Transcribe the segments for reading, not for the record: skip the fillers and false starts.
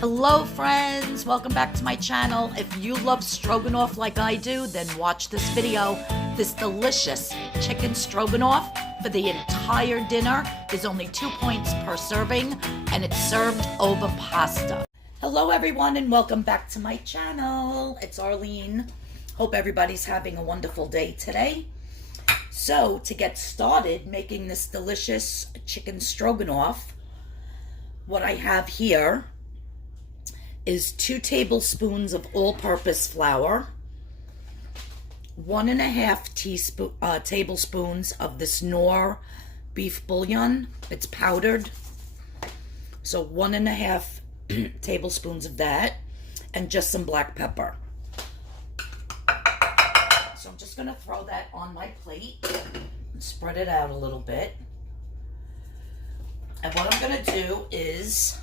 Hello friends, welcome back to my channel. If you love stroganoff like I do, then watch this video. This delicious chicken stroganoff for the entire dinner is only 2 points per serving, and it's served over pasta. Hello everyone and welcome back to my channel. It's Arlene. Hope everybody's having a wonderful day today. So to get started making this delicious chicken stroganoff, what I have here is 2 tablespoons of all-purpose flour, 1.5 tablespoons of this Knorr beef bouillon. It's powdered, so 1.5 tablespoons of that, and just some black pepper. So I'm just gonna throw that on my plate and spread it out a little bit. And what I'm gonna do is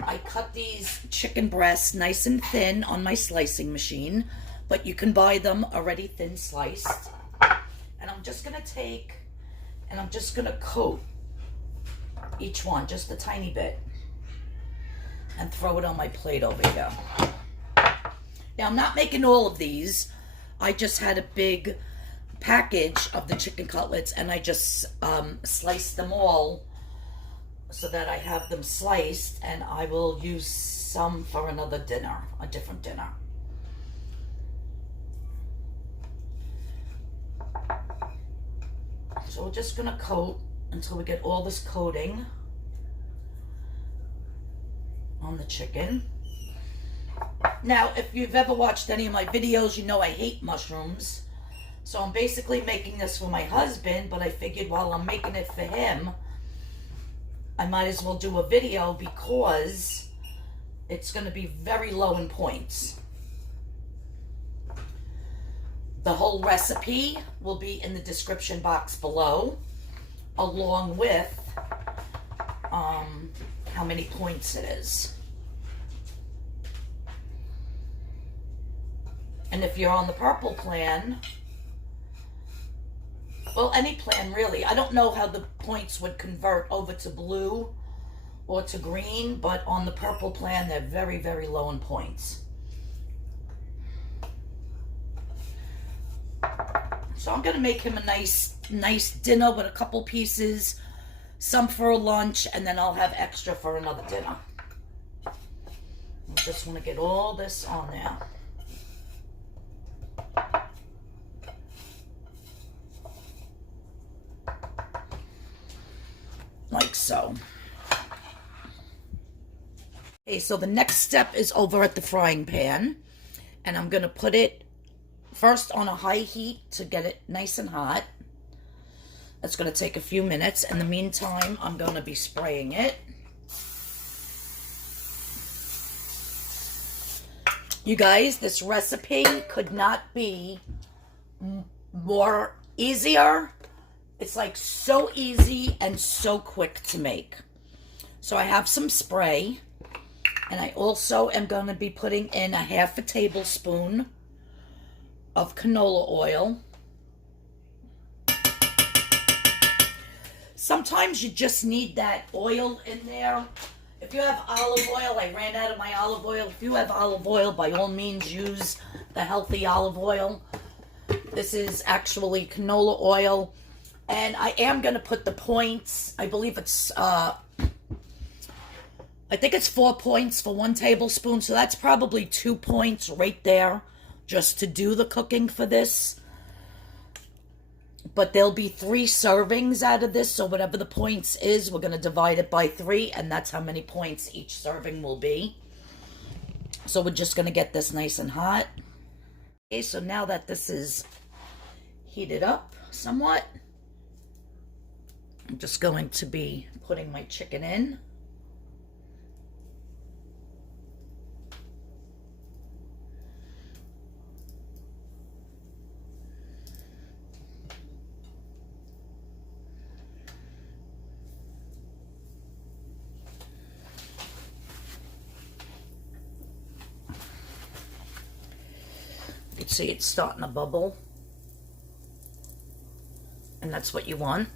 I cut these chicken breasts nice and thin on my slicing machine, but you can buy them already thin sliced. And I'm just gonna take and I'm just gonna coat each one just a tiny bit and throw it on my plate over here. Now I'm not making all of these. I just had a big package of the chicken cutlets and I just sliced them all so that I have them sliced, and I will use some for another dinner, a different dinner. So we're just gonna coat until we get all this coating on the chicken. Now, if you've ever watched any of my videos, you know I hate mushrooms. So I'm basically making this for my husband, but I figured while I'm making it for him, I might as well do a video because it's going to be very low in points. The whole recipe will be in the description box below, along with how many points it is. And if you're on the purple plan, well, any plan really. I don't know how the points would convert over to blue or to green, but on the purple plan, they're very, very low in points. So I'm going to make him a nice dinner with a couple pieces, some for a lunch, and then I'll have extra for another dinner. I just want to get all this on there. Like so. Okay, so the next step is over at the frying pan, and I'm going to put it first on a high heat to get it nice and hot. That's going to take a few minutes. In the meantime, I'm going to be spraying it. You guys, this recipe could not be more easier. It's like so easy and so quick to make. So I have some spray, and I also am going to be putting in 1/2 tablespoon of canola oil. Sometimes you just need that oil in there. If you have olive oil, I ran out of my olive oil. If you have olive oil, by all means use the healthy olive oil. This is actually canola oil. And I am going to put the points. I believe it's, I think it's 4 points for 1 tablespoon. So that's probably 2 points right there just to do the cooking for this. But there'll be 3 servings out of this. So whatever the points is, we're going to divide it by 3. And that's how many points each serving will be. So we're just going to get this nice and hot. Okay, so now that this is heated up somewhat, I'm just going to be putting my chicken in. You can see it's starting to bubble, and that's what you want.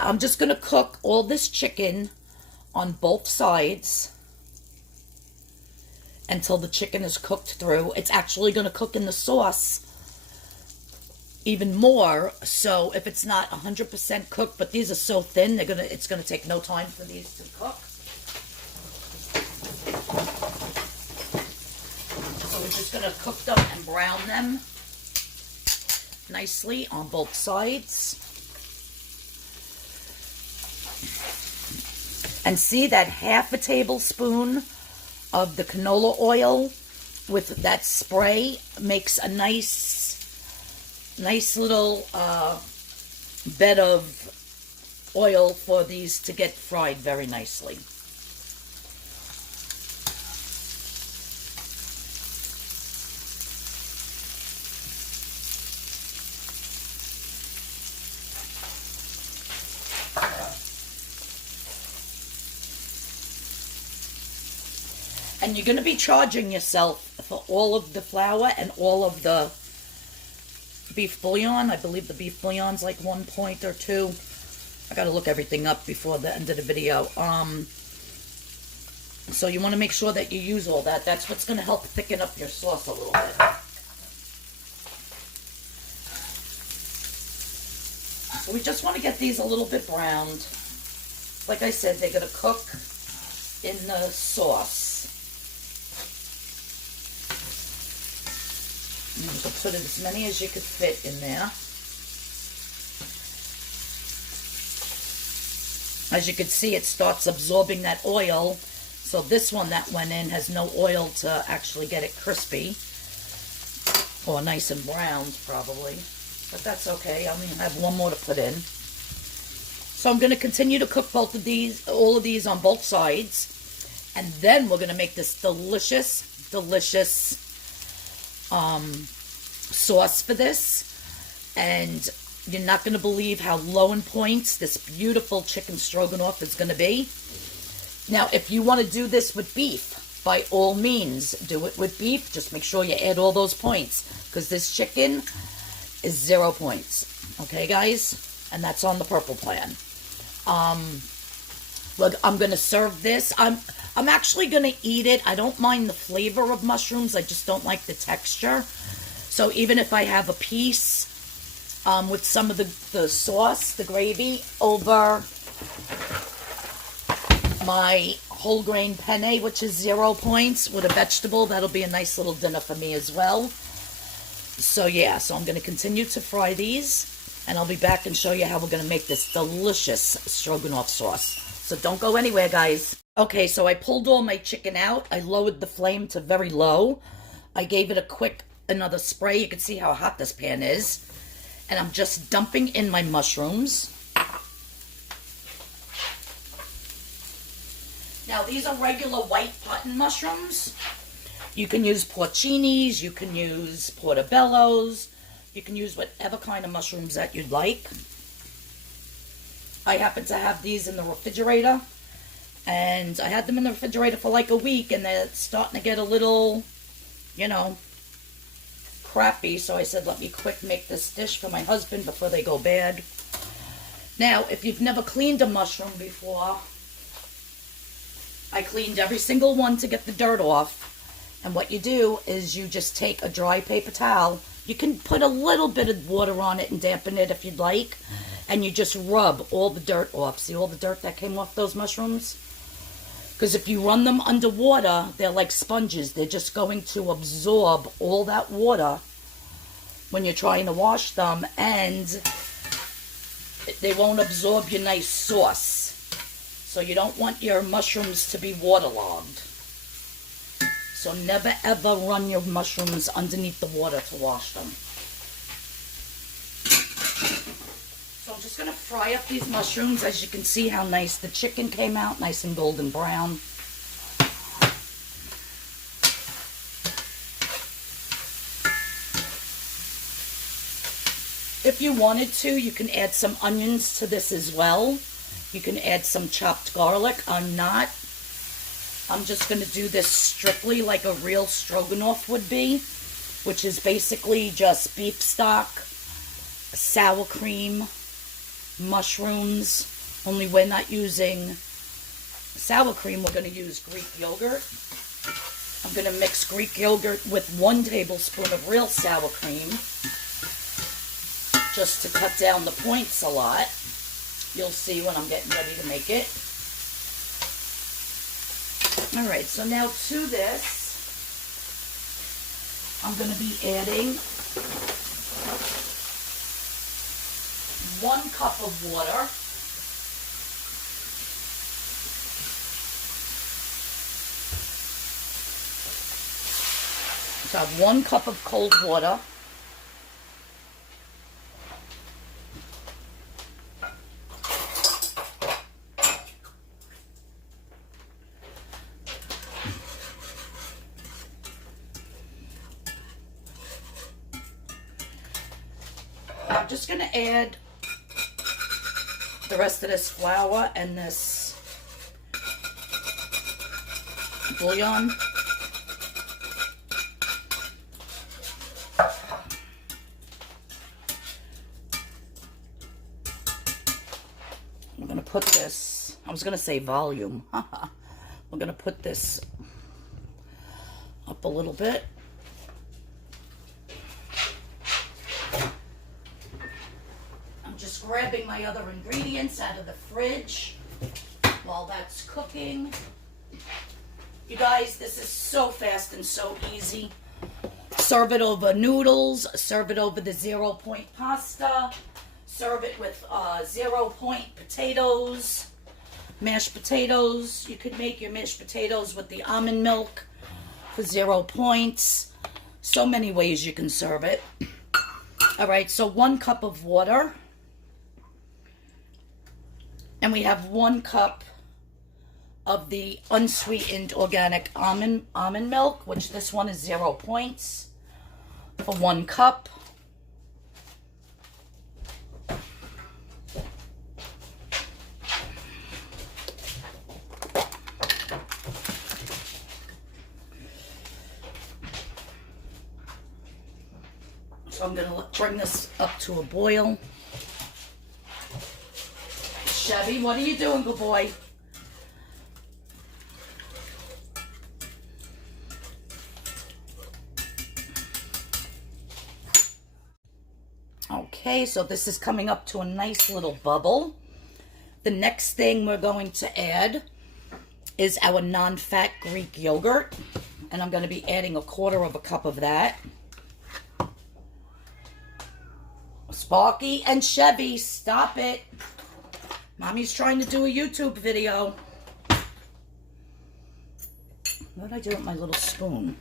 Now I'm just going to cook all this chicken on both sides until the chicken is cooked through. It's actually going to cook in the sauce even more, so if it's not 100% cooked, but these are so thin, it's going to take no time for these to cook. So we're just going to cook them and brown them nicely on both sides. And see that half a tablespoon of the canola oil with that spray makes a nice little bed of oil for these to get fried very nicely. And you're going to be charging yourself for all of the flour and all of the beef bouillon. I believe the beef bouillon's like 1 point or 2. I got to look everything up before the end of the video. So you want to make sure that you use all that. That's what's going to help thicken up your sauce a little bit. So we just want to get these a little bit browned. Like I said, they're going to cook in the sauce. You can put as many as you could fit in there. As you can see, it starts absorbing that oil. So this one that went in has no oil to actually get it crispy. Or nice and browned, probably. But that's okay. I only have one more to put in. So I'm going to continue to cook both of these, all of these on both sides. And then we're going to make this delicious sauce for this. And you're not going to believe how low in points this beautiful chicken stroganoff is going to be. Now, if you want to do this with beef, by all means, do it with beef. Just make sure you add all those points, because this chicken is 0 points. Okay, guys? And that's on the Purple Plan. Look, I'm going to serve this. I'm actually going to eat it. I don't mind the flavor of mushrooms. I just don't like the texture. So even if I have a piece with some of the sauce, the gravy, over my whole grain penne, which is 0 points, with a vegetable, that'll be a nice little dinner for me as well. So yeah, so I'm going to continue to fry these, and I'll be back and show you how we're going to make this delicious stroganoff sauce. So don't go anywhere, guys. Okay, so I pulled all my chicken out. I lowered the flame to very low. I gave it another spray. You can see how hot this pan is. And I'm just dumping in my mushrooms. Now, these are regular white button mushrooms. You can use porcinis, you can use portobellos, you can use whatever kind of mushrooms that you'd like. I happen to have these in the refrigerator, and I had them in the refrigerator for like a week, and they're starting to get a little, you know, crappy, so I said, let me quick make this dish for my husband before they go bad. Now, if you've never cleaned a mushroom before, I cleaned every single one to get the dirt off. And what you do is you just take a dry paper towel. You can put a little bit of water on it and dampen it if you'd like. And you just rub all the dirt off. See all the dirt that came off those mushrooms? Because if you run them underwater, they're like sponges. They're just going to absorb all that water when you're trying to wash them. And they won't absorb your nice sauce. So you don't want your mushrooms to be waterlogged. So never ever run your mushrooms underneath the water to wash them. So I'm just going to fry up these mushrooms. As you can see how nice the chicken came out, nice and golden brown. If you wanted to, you can add some onions to this as well. You can add some chopped garlic. I'm not. I'm just going to do this strictly like a real stroganoff would be, which is basically just beef stock, sour cream, mushrooms. Only we're not using sour cream, we're going to use Greek yogurt. I'm going to mix Greek yogurt with 1 tablespoon of real sour cream, just to cut down the points a lot. You'll see when I'm getting ready to make it. Alright, so now to this, I'm going to be adding 1 cup of water. So I have 1 cup of cold water. I'm just going to add the rest of this flour and this bouillon. I'm going to put this, I was going to say volume. We're going to put this up a little bit. I'm just grabbing my other ingredients out of the fridge while that's cooking. You guys, this is so fast and so easy. Serve it over noodles, serve it over the 0 point pasta, serve it with 0 point potatoes, mashed potatoes. You could make your mashed potatoes with the almond milk for 0 points. So many ways you can serve it. All right, so 1 cup of water. And we have 1 cup of the unsweetened organic almond milk, which this one is 0 points for 1 cup. So I'm going to bring this up to a boil. Chevy, what are you doing, good boy? Okay, so this is coming up to a nice little bubble. The next thing we're going to add is our non-fat Greek yogurt. And I'm going to be adding 1/4 cup of that. Sparky and Chevy, stop it. Mommy's trying to do a YouTube video. What did I do with my little spoon?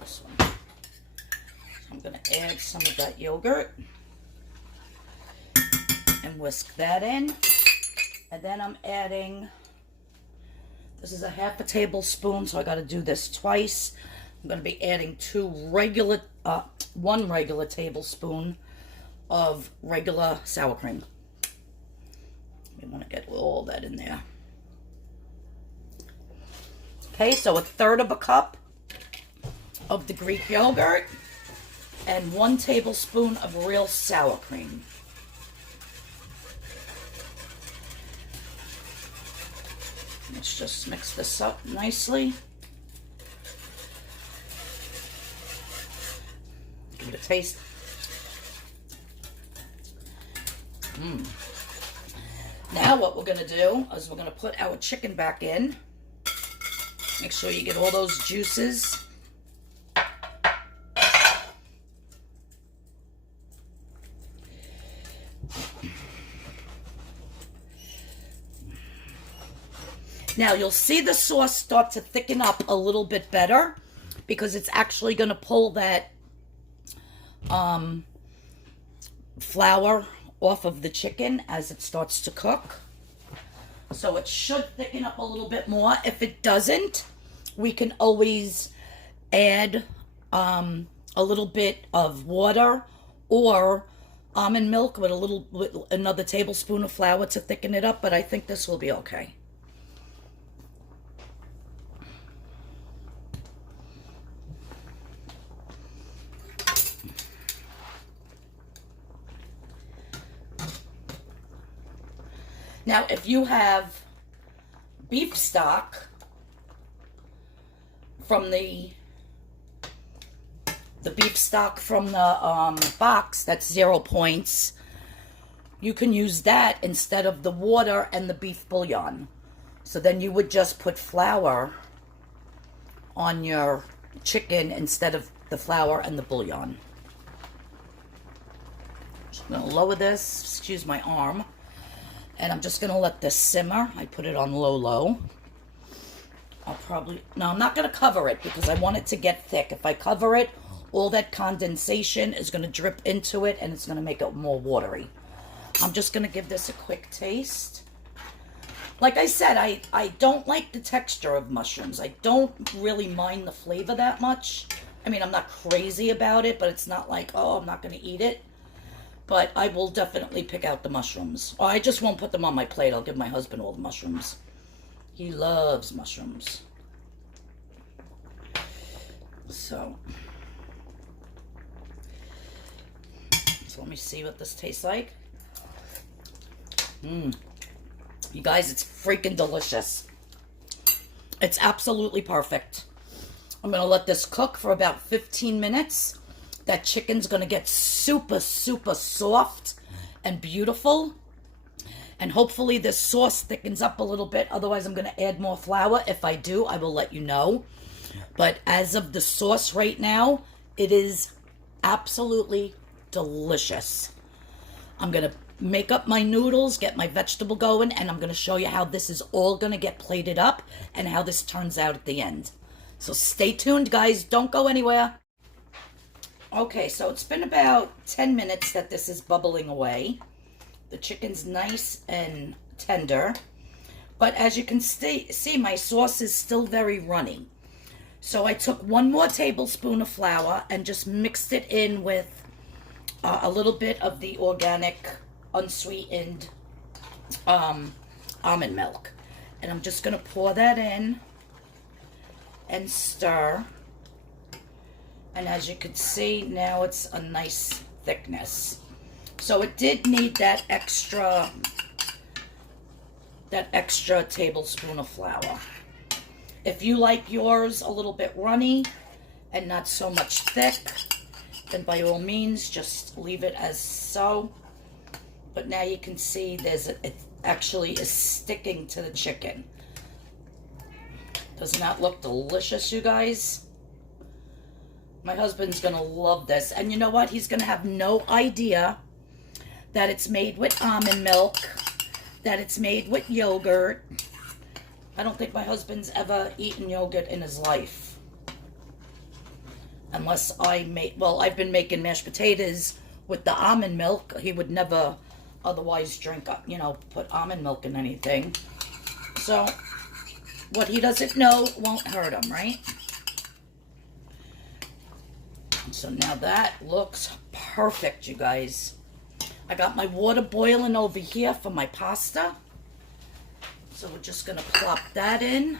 This one. So I'm going to add some of that yogurt and whisk that in. And then I'm adding, this is 1/2 tablespoon, so I got to do this twice. I'm going to be adding 1 regular tablespoon of regular sour cream. You want to get all that in there. Okay, so 1/3 cup of the Greek yogurt and 1 tablespoon of real sour cream. Let's just mix this up nicely. Give it a taste. Now what we're going to do is we're going to put our chicken back in. Make sure you get all those juices. Now you'll see the sauce start to thicken up a little bit better because it's actually going to pull that flour off of the chicken as it starts to cook. So it should thicken up a little bit more. If it doesn't, we can always add a little bit of water or almond milk with another tablespoon of flour to thicken it up, but I think this will be okay. Now, if you have beef stock from the beef stock from the box, that's 0 points, you can use that instead of the water and the beef bouillon. So then you would just put flour on your chicken instead of the flour and the bouillon. Just gonna lower this, excuse my arm, and I'm just gonna let this simmer. I put it on low. No, I'm not gonna cover it because I want it to get thick. If I cover it, all that condensation is gonna drip into it and it's gonna make it more watery. I'm just gonna give this a quick taste. Like I said, I don't like the texture of mushrooms. I don't really mind the flavor that much. I mean, I'm not crazy about it, but it's not like, oh, I'm not going to eat it. But I will definitely pick out the mushrooms. Or I just won't put them on my plate. I'll give my husband all the mushrooms. He loves mushrooms. So let me see what this tastes like. You guys, it's freaking delicious. It's absolutely perfect. I'm going to let this cook for about 15 minutes. That chicken's going to get super, super soft and beautiful. And hopefully this sauce thickens up a little bit. Otherwise, I'm going to add more flour. If I do, I will let you know. But as of the sauce right now, it is absolutely delicious. I'm going to make up my noodles, get my vegetable going, and I'm going to show you how this is all going to get plated up and how this turns out at the end. So stay tuned, guys. Don't go anywhere. Okay, so it's been about 10 minutes that this is bubbling away. The chicken's nice and tender. But as you can see, my sauce is still very runny. So I took 1 more tablespoon of flour and just mixed it in with a little bit of the organic unsweetened almond milk. And I'm just going to pour that in and stir. And as you can see, now it's a nice thickness. So it did need that extra tablespoon of flour. If you like yours a little bit runny and not so much thick, then by all means just leave it as so. But now you can see it actually is sticking to the chicken. Doesn't that look delicious, you guys? My husband's going to love this. And you know what? He's going to have no idea that it's made with almond milk, that it's made with yogurt. I don't think my husband's ever eaten yogurt in his life. Unless I've been making mashed potatoes with the almond milk. He would never otherwise drink, put almond milk in anything. So what he doesn't know won't hurt him, right? So now that looks perfect, you guys. I got my water boiling over here for my pasta. So we're just going to plop that in.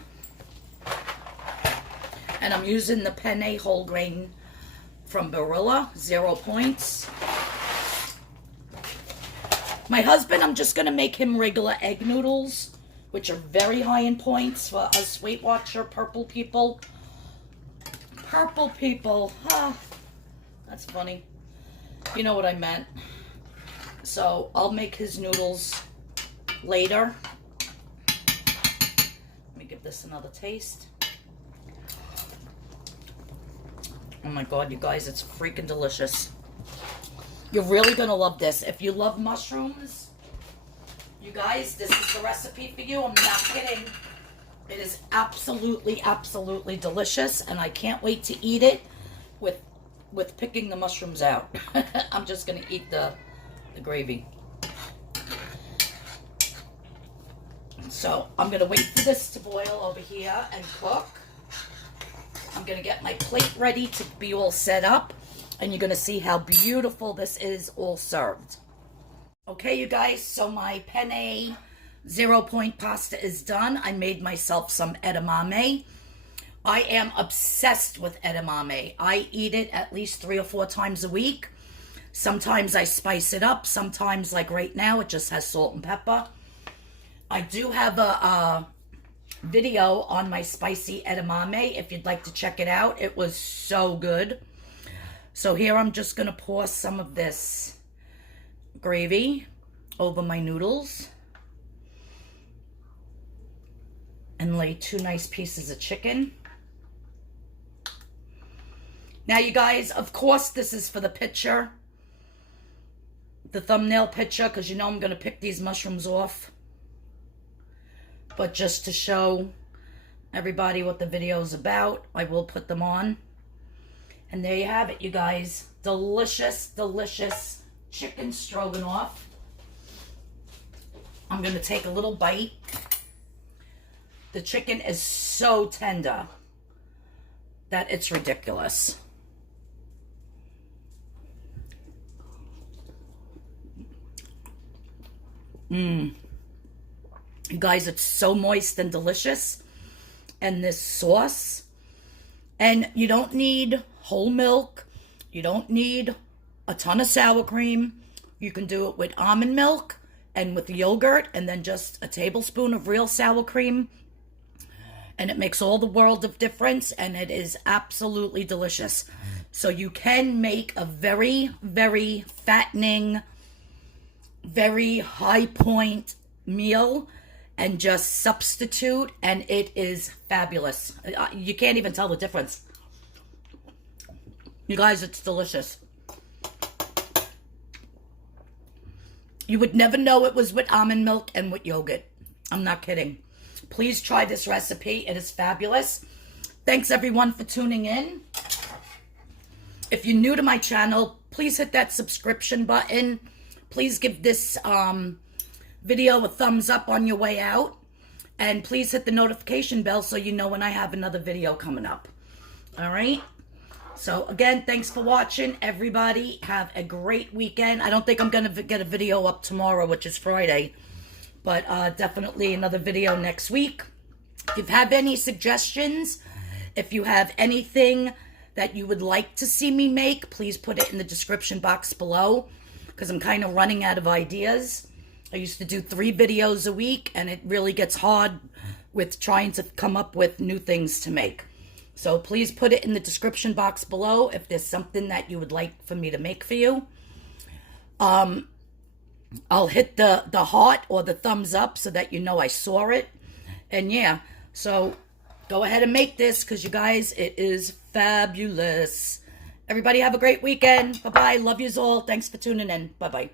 And I'm using the penne whole grain from Barilla, 0 points. My husband, I'm just going to make him regular egg noodles, which are very high in points for us Weight Watcher purple people. Purple people. That's funny. You know what I meant. So I'll make his noodles later. Let me give this another taste. Oh my God, you guys, it's freaking delicious. You're really going to love this. If you love mushrooms, you guys, this is the recipe for you. I'm not kidding. It is absolutely, absolutely delicious, and I can't wait to eat it with picking the mushrooms out. I'm just going to eat the gravy. So I'm going to wait for this to boil over here and cook. I'm going to get my plate ready to be all set up. And you're going to see how beautiful this is all served. Okay, you guys, so my penne 0 point pasta is done. I made myself some edamame. I am obsessed with edamame. I eat it at least 3 or 4 times a week. Sometimes I spice it up. Sometimes, like right now, it just has salt and pepper. I do have a video on my spicy edamame if you'd like to check it out. It was so good. So here I'm just going to pour some of this gravy over my noodles and lay 2 nice pieces of chicken. Now, you guys, of course, this is for the picture, the thumbnail picture, because you know I'm going to pick these mushrooms off. But just to show everybody what the video is about, I will put them on. And there you have it, you guys. Delicious, delicious chicken stroganoff. I'm going to take a little bite. The chicken is so tender that it's ridiculous. You guys, it's so moist and delicious. And this sauce. And you don't need whole milk. You don't need a ton of sour cream. You can do it with almond milk and with yogurt and then just a tablespoon of real sour cream. And it makes all the world of difference, and it is absolutely delicious. So you can make a very, very fattening, very high point meal and just substitute, and it is fabulous. You can't even tell the difference. You guys, it's delicious. You would never know it was with almond milk and with yogurt. I'm not kidding. Please try this recipe. It is fabulous. Thanks, everyone, for tuning in. If you're new to my channel, please hit that subscription button. Please give this video a thumbs up on your way out. And please hit the notification bell so you know when I have another video coming up. All right? So, again, thanks for watching. Everybody, have a great weekend. I don't think I'm going to get a video up tomorrow, which is Friday. But definitely another video next week. If you have any suggestions, if you have anything that you would like to see me make, please put it in the description box below, because I'm kind of running out of ideas. I used to do 3 videos a week, and it really gets hard with trying to come up with new things to make. So please put it in the description box below if there's something that you would like for me to make for you. I'll hit the heart or the thumbs up so that you know I saw it. And yeah, so go ahead and make this, because you guys, it is fabulous. Everybody have a great weekend. Bye-bye. Love yous all. Thanks for tuning in. Bye-bye.